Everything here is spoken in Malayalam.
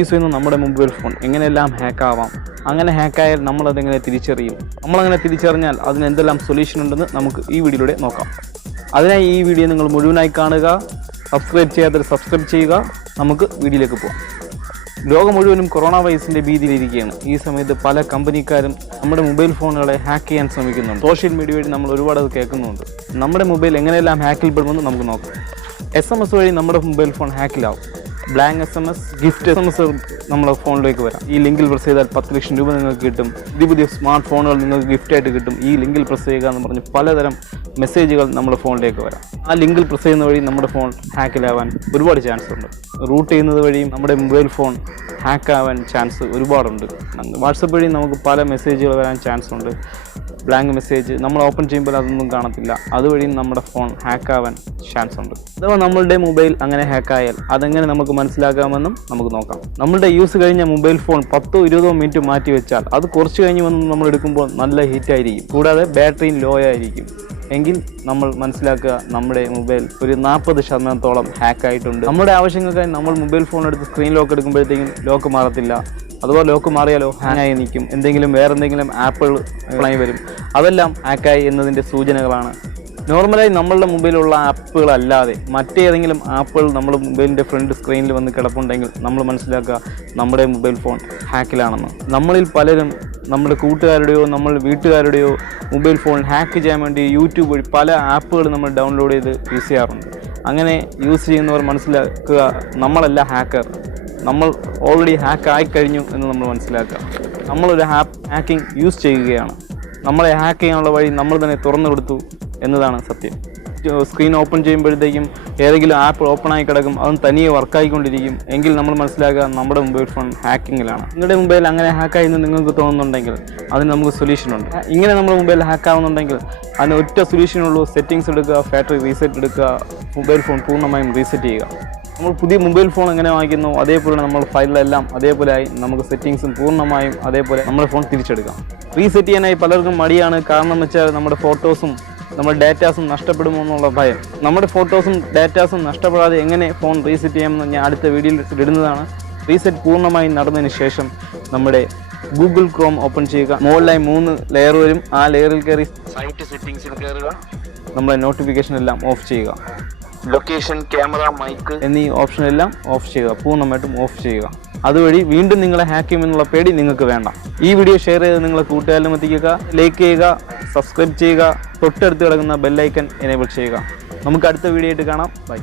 യൂസ് ചെയ്യുന്ന നമ്മുടെ മൊബൈൽ ഫോൺ എങ്ങനെയെല്ലാം ഹാക്കാവാം, അങ്ങനെ ഹാക്കായാൽ നമ്മളതെങ്ങനെ തിരിച്ചറിയും, നമ്മളങ്ങനെ തിരിച്ചറിഞ്ഞാൽ അതിന് എന്തെല്ലാം സൊല്യൂഷൻ ഉണ്ടെന്ന് നമുക്ക് ഈ വീഡിയോയിലൂടെ നോക്കാം. അതിനായി ഈ വീഡിയോ നിങ്ങൾ മുഴുവനായി കാണുക, സബ്സ്ക്രൈബ് ചെയ്യാത്തവർ സബ്സ്ക്രൈബ് ചെയ്യുക. നമുക്ക് വീഡിയോയിലേക്ക് പോകാം. ലോകം മുഴുവനും കൊറോണ വൈറസിൻ്റെ ഭീതിയിലിരിക്കുകയാണ്. ഈ സമയത്ത് പല കമ്പനിക്കാരും നമ്മുടെ മൊബൈൽ ഫോണുകളെ ഹാക്ക് ചെയ്യാൻ ശ്രമിക്കുന്നുണ്ട്. സോഷ്യൽ മീഡിയ വഴി നമ്മൾ ഒരുപാട് അത് കേൾക്കുന്നുണ്ട്. നമ്മുടെ മൊബൈൽ എങ്ങനെയെല്ലാം ഹാക്കിൽപ്പെടുമെന്ന് നമുക്ക് നോക്കാം. SMS വഴി നമ്മുടെ മൊബൈൽ ഫോൺ ഹാക്കിലാവും. ബ്ലാങ്ക് SMS, ഗിഫ്റ്റ് SMS നമ്മുടെ ഫോണിലേക്ക് വരാം. ഈ ലിങ്കിൽ പ്രസ് ചെയ്താൽ 10 ലക്ഷം രൂപ നിങ്ങൾക്ക് കിട്ടും, പുതിയ സ്മാർട്ട് ഫോണുകൾ നിങ്ങൾക്ക് ഗിഫ്റ്റായിട്ട് കിട്ടും, ഈ ലിങ്കിൽ പ്രസ് ചെയ്യുക എന്ന് പറഞ്ഞ് പലതരം മെസ്സേജുകൾ നമ്മുടെ ഫോണിലേക്ക് വരാം. ആ ലിങ്കിൽ പ്രസ് ചെയ്യുന്ന വഴി നമ്മുടെ ഫോൺ ഹാക്കിലാവാൻ ഒരുപാട് ചാൻസ് ഉണ്ട്. റൂട്ട് ചെയ്യുന്നത് വഴിയും നമ്മുടെ മൊബൈൽ ഫോൺ ഹാക്കാവാൻ ചാൻസ് ഒരുപാടുണ്ട്. വാട്സപ്പ് വഴി നമുക്ക് പല മെസ്സേജുകൾ വരാൻ ചാൻസ് ഉണ്ട്. ബ്ലാങ്ക് മെസ്സേജ് നമ്മൾ ഓപ്പൺ ചെയ്യുമ്പോൾ അതൊന്നും കാണത്തില്ല, അതുവഴിയും നമ്മുടെ ഫോൺ ഹാക്കാവാൻ ചാൻസ് ഉണ്ട്. അഥവാ നമ്മളുടെ മൊബൈൽ അങ്ങനെ ഹാക്കായാൽ അതെങ്ങനെ നമുക്ക് മനസ്സിലാക്കാമെന്നും നമുക്ക് നോക്കാം. നമ്മളുടെ യൂസ് കഴിഞ്ഞ മൊബൈൽ ഫോൺ 10-20 മിനിറ്റ് മാറ്റി വെച്ചാൽ അത് കുറച്ച് കഴിഞ്ഞ് വന്ന് നമ്മൾ എടുക്കുമ്പോൾ നല്ല ഹീറ്റായിരിക്കും, കൂടാതെ ബാറ്ററിയും ലോ ആയിരിക്കും. എങ്കിൽ നമ്മൾ മനസ്സിലാക്കുക നമ്മുടെ മൊബൈൽ ഒരു 40% ഹാക്കായിട്ടുണ്ട്. നമ്മുടെ ആവശ്യങ്ങൾക്കായി നമ്മൾ മൊബൈൽ ഫോൺ എടുത്ത് സ്ക്രീൻ ലോക്ക് എടുക്കുമ്പോഴത്തേക്കും ലോക്ക് മാറത്തില്ല. അഥവാ ലോക്ക് മാറിയാലോ ഹാങ് ആയി നിൽക്കും. വേറെന്തെങ്കിലും ആപ്പുകൾ ഓണായി വരും. അതെല്ലാം ഹാക്കായി എന്നതിൻ്റെ സൂചനകളാണ്. നോർമലായി നമ്മളുടെ മൊബൈലുള്ള ആപ്പുകളല്ലാതെ മറ്റേതെങ്കിലും ആപ്പുകൾ നമ്മുടെ മൊബൈലിൻ്റെ ഫ്രണ്ട് സ്ക്രീനിൽ വന്ന് കിടപ്പുണ്ടെങ്കിൽ നമ്മൾ മനസ്സിലാക്കുക നമ്മുടെ മൊബൈൽ ഫോൺ ഹാക്കിലാണെന്ന്. നമ്മളിൽ പലരും നമ്മുടെ കൂട്ടുകാരുടെയോ നമ്മൾ വീട്ടുകാരുടെയോ മൊബൈൽ ഫോൺ ഹാക്ക് ചെയ്യാൻ വേണ്ടി യൂട്യൂബ് വഴി പല ആപ്പുകൾ നമ്മൾ ഡൗൺലോഡ് ചെയ്ത് യൂസ് ചെയ്യാറുണ്ട്. അങ്ങനെ യൂസ് ചെയ്യുന്നവർ മനസ്സിലാക്കുക നമ്മളല്ല ഹാക്കർ, നമ്മൾ ഓൾറെഡി ഹാക്ക് ആയിക്കഴിഞ്ഞു എന്ന് നമ്മൾ മനസ്സിലാക്കുക. നമ്മളൊരു ഹാക്കിംഗ് യൂസ് ചെയ്യുകയാണ്. നമ്മളെ ഹാക്ക് ചെയ്യാനുള്ള വഴി നമ്മൾ തന്നെ തുറന്നു കൊടുത്തു എന്നതാണ് സത്യം. സ്ക്രീൻ ഓപ്പൺ ചെയ്യുമ്പോഴത്തേക്കും ഏതെങ്കിലും ആപ്പ് ഓപ്പണായി കിടക്കും, അതും തനിയെ വർക്കായിക്കൊണ്ടിരിക്കും. എങ്കിൽ നമ്മൾ മനസ്സിലാക്കുക നമ്മുടെ മൊബൈൽ ഫോൺ ഹാക്കിങ്ങിലാണ്. നിങ്ങളുടെ മൊബൈൽ അങ്ങനെ ഹാക്കായി എന്ന് നിങ്ങൾക്ക് തോന്നുന്നുണ്ടെങ്കിൽ അതിന് നമുക്ക് സൊല്യൂഷനുണ്ട്. ഇങ്ങനെ നമ്മുടെ മൊബൈൽ ഹാക്കാവുന്നുണ്ടെങ്കിൽ അതിന് ഒറ്റ സൊല്യൂഷനുള്ളൂ. സെറ്റിങ്സ് എടുക്കുക, ഫാക്ടറി റീസെറ്റ് എടുക്കുക, മൊബൈൽ ഫോൺ പൂർണ്ണമായും റീസെറ്റ് ചെയ്യുക. നമ്മൾ പുതിയ മൊബൈൽ ഫോൺ എങ്ങനെ വാങ്ങിക്കുന്നു അതേപോലെ നമ്മൾ ഫയലിലെല്ലാം അതേപോലെ ആയി നമുക്ക് സെറ്റിങ്സും പൂർണ്ണമായും അതേപോലെ നമ്മുടെ ഫോൺ തിരിച്ചെടുക്കാം. റീസെറ്റ് ചെയ്യാനായി പലർക്കും മടിയാണ്. കാരണം വെച്ചാൽ നമ്മുടെ ഫോട്ടോസും നമ്മുടെ ഡാറ്റാസും നഷ്ടപ്പെടുമോ എന്നുള്ള ഭയം. നമ്മുടെ ഫോട്ടോസും ഡാറ്റാസും നഷ്ടപ്പെടാതെ എങ്ങനെ ഫോൺ റീസെറ്റ് ചെയ്യാമെന്ന് ഞാൻ അടുത്ത വീഡിയോയിൽ ഇടുന്നതാണ്. റീസെറ്റ് പൂർണ്ണമായും നടന്നതിന് ശേഷം നമ്മുടെ ഗൂഗിൾ ക്രോം ഓപ്പൺ ചെയ്യുക. മുകളിലായി 3 ലെയർ വരും. ആ ലെയറിൽ കയറി സൈറ്റ് സെറ്റിങ്സിൽ കയറുക. നമ്മുടെ നോട്ടിഫിക്കേഷൻ എല്ലാം ഓഫ് ചെയ്യുക. ലൊക്കേഷൻ, ക്യാമറ, മൈക്ക് എന്നീ ഓപ്ഷനെല്ലാം ഓഫ് ചെയ്യുക, പൂർണ്ണമായിട്ടും ഓഫ് ചെയ്യുക. അതുവഴി വീണ്ടും നിങ്ങളെ ഹാക്ക് ചെയ്യുമെന്നുള്ള പേടി നിങ്ങൾക്ക് വേണ്ട. ഈ വീഡിയോ ഷെയർ ചെയ്ത് നിങ്ങളെ കൂട്ടുകാരിലും എത്തിക്കുക, ലൈക്ക് ചെയ്യുക, സബ്സ്ക്രൈബ് ചെയ്യുക, തൊട്ടടുത്ത് കിടക്കുന്ന ബെല്ലൈക്കൺ എനേബിൾ ചെയ്യുക. നമുക്ക് അടുത്ത വീഡിയോ ആയിട്ട് കാണാം. ബൈ.